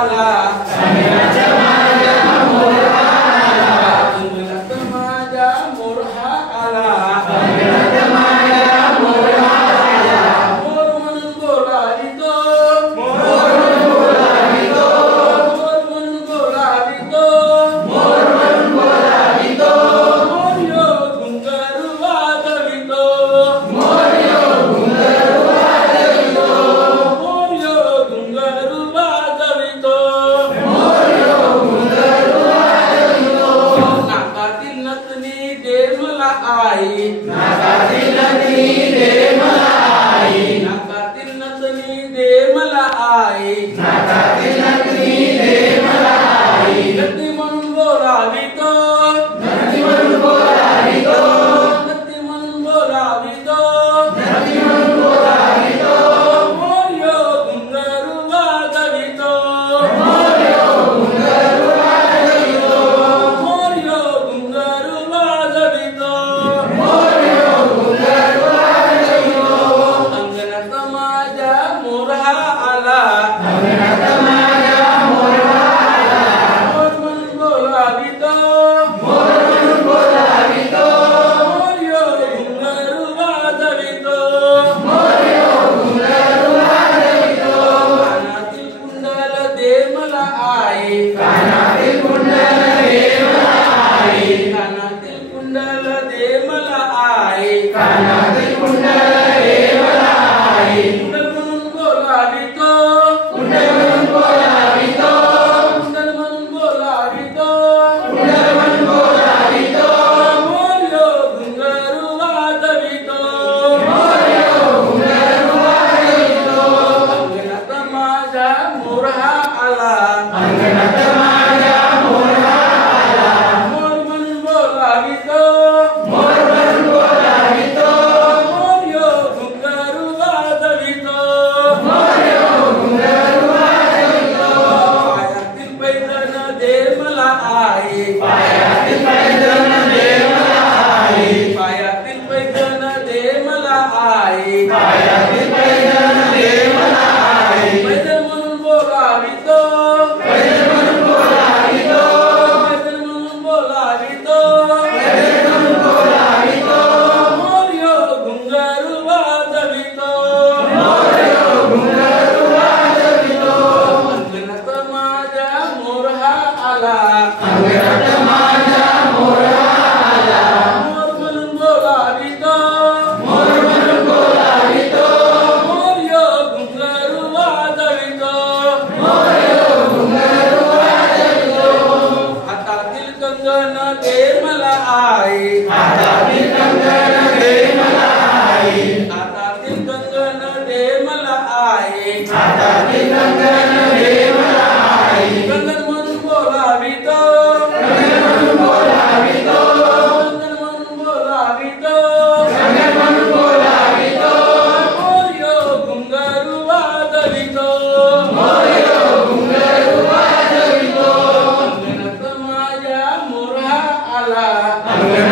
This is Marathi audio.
आला अंगणात माझ्या मोरहा आला अंगणात माझ्या मोरहा आला अंगणात माझ्या मोरहा आला मोर म्हणून बोलावितो मोर म्हणून बोलावितो मोर म्हणून बोलावितो मोर म्हणून बोलावितो मोर यो घुंगरू वाजवितो मोर यो घुंगरू वाजवितो मोर यो घुंगरू वाजवितो मोर यो घुंगरू वाजवितो नाकातील नथनी दे मला आई नाकातील नथनी दे मला आई नाकातील नथनी दे मला आई नाकातील नथनी दे मला आई नथनी म्हणून बोलावितो नथनी म्हणून बोलावितो नथनी म्हणून बोलावितो नथनी म्हणून बोलावितो मोर यो घुंगरू वाजवितो मोर यो घुंगरू वाजवितो मोर यो घुंगरू वाजवितो मोर यो घुंगरू वाजवितो अंगणात माझ्या मोरहा आला अंगणात माझ्या मोरहा आला मोर म्हणून बोलावितो मोर म्हणून बोलावितो मोर यो घुंगरू वाजवितो मोर यो घुंगरू वाजवितो कानातील कुंडल दे मला आई कानातील कुंडल दे मला आई कानातील कुंडल दे मला आई कानातील कुंडल दे मला आई कुंडल म्हणून बोलावितो कुंडल म्हणून बोलावितो कुंडल म्हणून बोलावितो कुंडल म्हणून बोलावितो मोर यो घुंगरू वाजवितो मोर यो घुंगरू वाजवितो अंगणात माझ्या मोरहा आला अंगणात माझ्या मोरहा आला मोर म्हणून बोलावितो मोर म्हणून बोलावितो मोर यो घुंगरू वाजवितो मोर यो घुंगरू वाजवितो पायातील पैठण दे मला आई पायातील पैठण दे मला आई पायातील पैठण दे मला आई पायातील पैठण दे मला आई पैठण म्हणून बोलावितो पैठण म्हणून बोलावितो पैठण म्हणून बोलावितो पैठण म्हणून बोलावितो मोर यो घुंगरू वाजवितो मोर यो घुंगरू वाजवितो अंगणात माझ्या मोरहा आला अंगणात माझ्या मोरहा आला मोर म्हणून बोलावितो मोर म्हणून बोलावितो मोर यो घुंगरू वाजवितो मोर यो घुंगरू वाजवितो हातातील कंगन दे मला आई हातातील कंगन दे मला आई हातातील कंगन दे मला आई हातातील कंगन दे मला आई कंगन म्हणून बोलावितो कंगन म्हणून बोलावितो कंगन म्हणून बोलावितो कंगन म्हणून बोलावितो मोर यो घुंगरू वाजवितो मोर यो घुंगरू वाजवितो अंगणात माझ्या मोरहा आला अंगणात